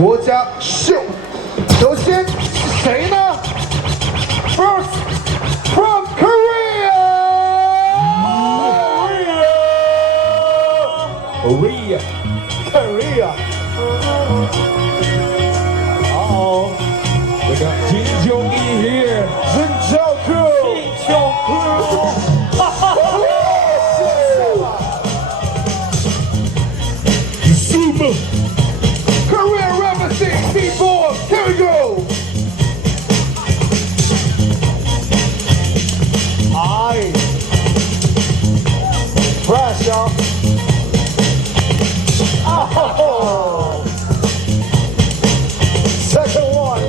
国家秀。首先谁呢 ？First from Korea. Uh-oh. We got Jinjo here. Jinjo crew. ZULU. Korea represent Bboy. Here we go. Aye. Pressure. Oh. Second one.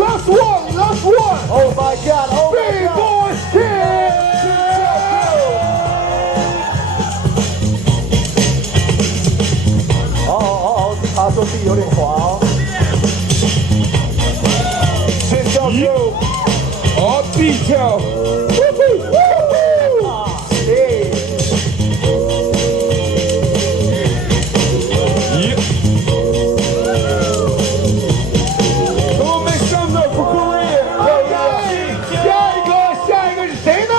Last one. Oh my God. Oh my God. Bboy Skim. Kazuki 有点滑哦。Jinjo crew. All detail. Hey. Yep. Come on, make some noise for Korea. 下一个是谁呢？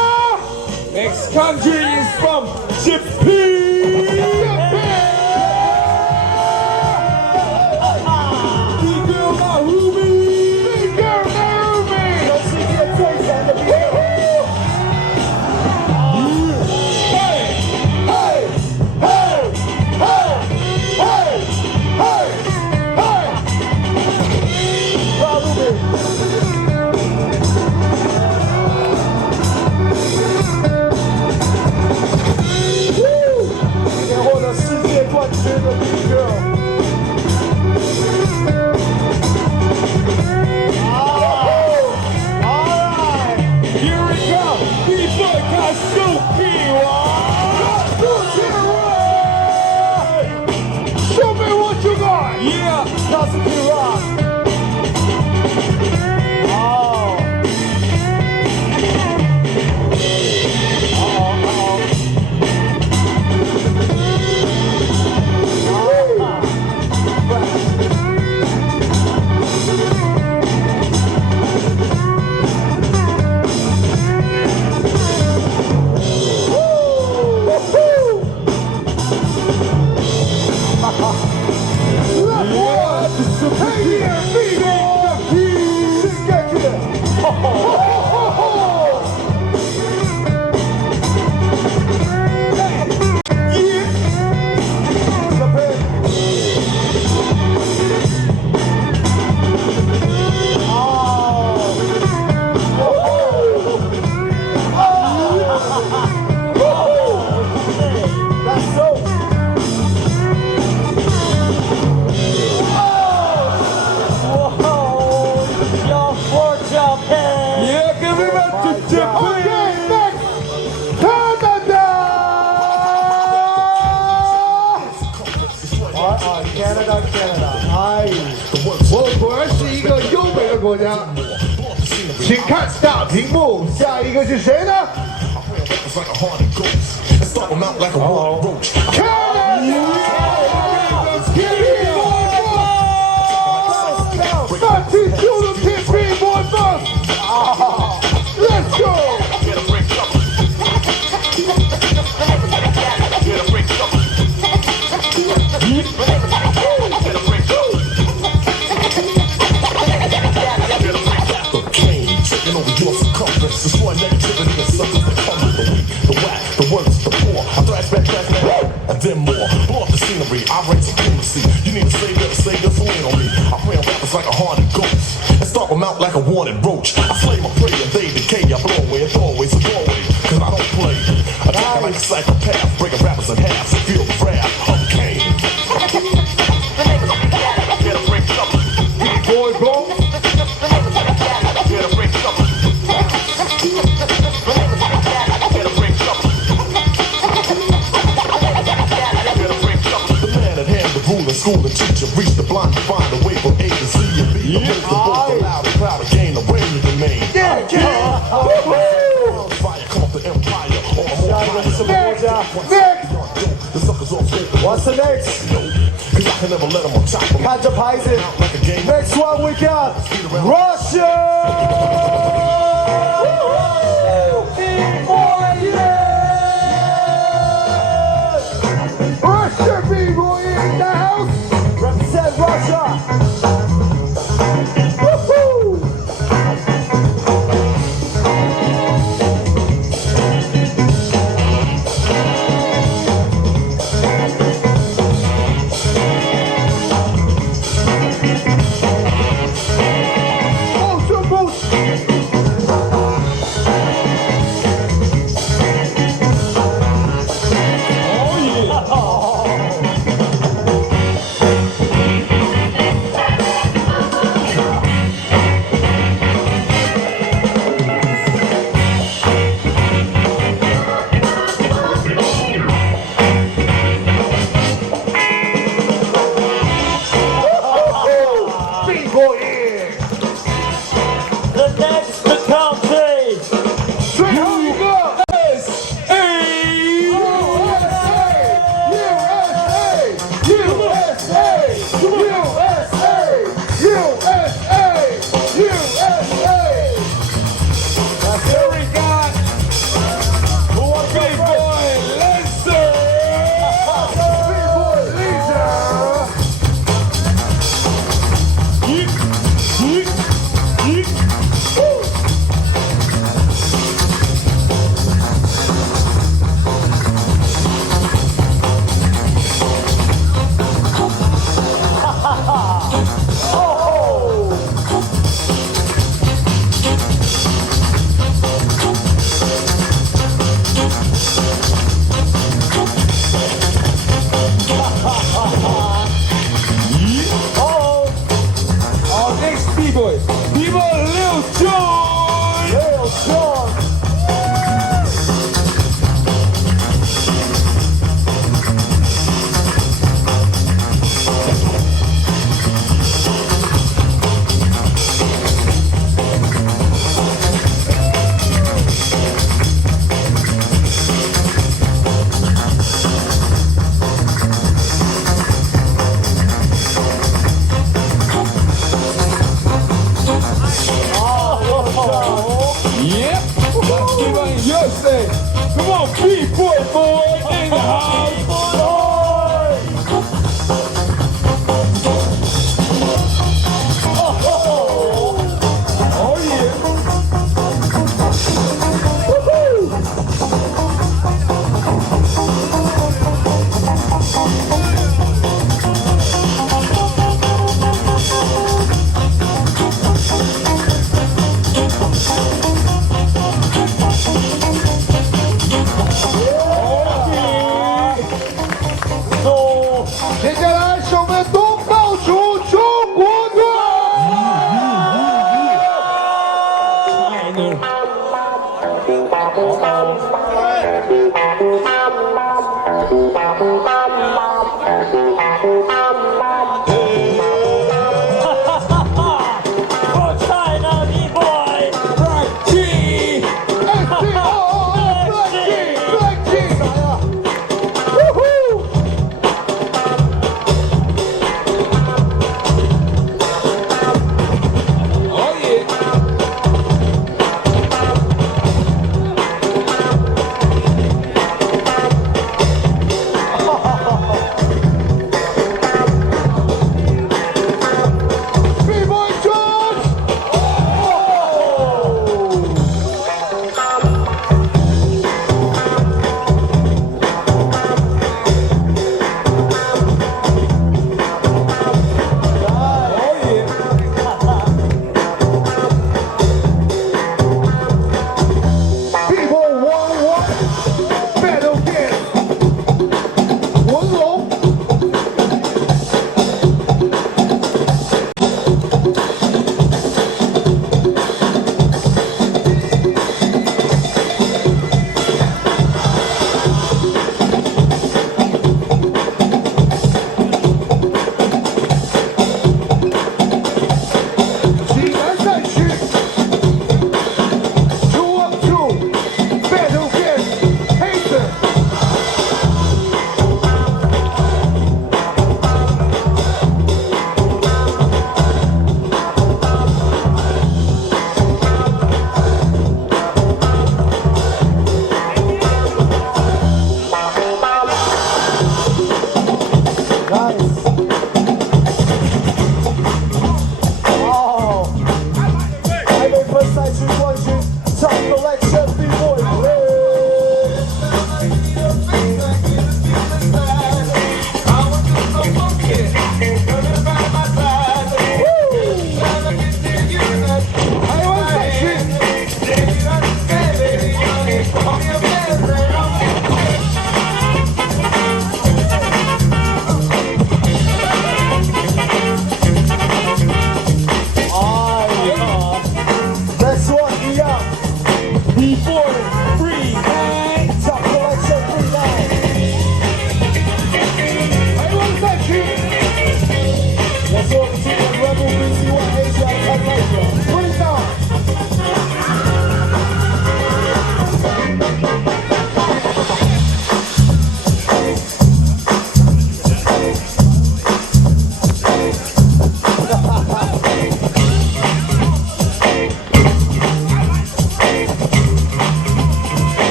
Next country is from Japan. Big girl Narumi. Big girl Narumi. Hey. Hey, hey, hey, hey, hey, hey. Woo! 今天获得世界冠军的 Big Girl。Alright. Here we go. Bboy Kazuki. Show me what you got. Yeah. Kazuki rock. Oh. Hey here, Bboy. Let's get to it. Yeah, give it back to Japan. Okay, next, Canada. Canada. 哎，我果然是一个优美的国家，请看大屏幕，下一个是谁呢 ？Not too soon to pick Bboy first. Let's go. Taking over your circumference, destroy negativity and suckers that come with the weak, the whack, the worst, the poor. I thrash back, and then more. Blow up the scenery, I reign supremacy. You need a savior, so lean on me. I pray on rappers like a haunted ghost, and stomp them out like a wanted roach. I slay my prey and they decay. I blow away and throw away, so go away, cause I don't play. Attacking like a psychopath, breaking rappers in half, so feel the wrath of Cain. Boy, blow. The man at hand from A to Z and B. The most of both allowed the crowd to gain the reign of the main. Yeah, Fire, come up the empire. All the more next. the suckers off paper. What's the next? Cause I can never let them on top of me. Kazuki. Like a game. Next one we got Russia. Russia, B-boy in the house. Represent Russia. Woohoo! Ultra boost. B-boy in. The next country. Straight home you go. Our next B-boy. B-boy Lil Jon. Lil Jon. Yep. Let's give it USA. Come on, B-boy, boy.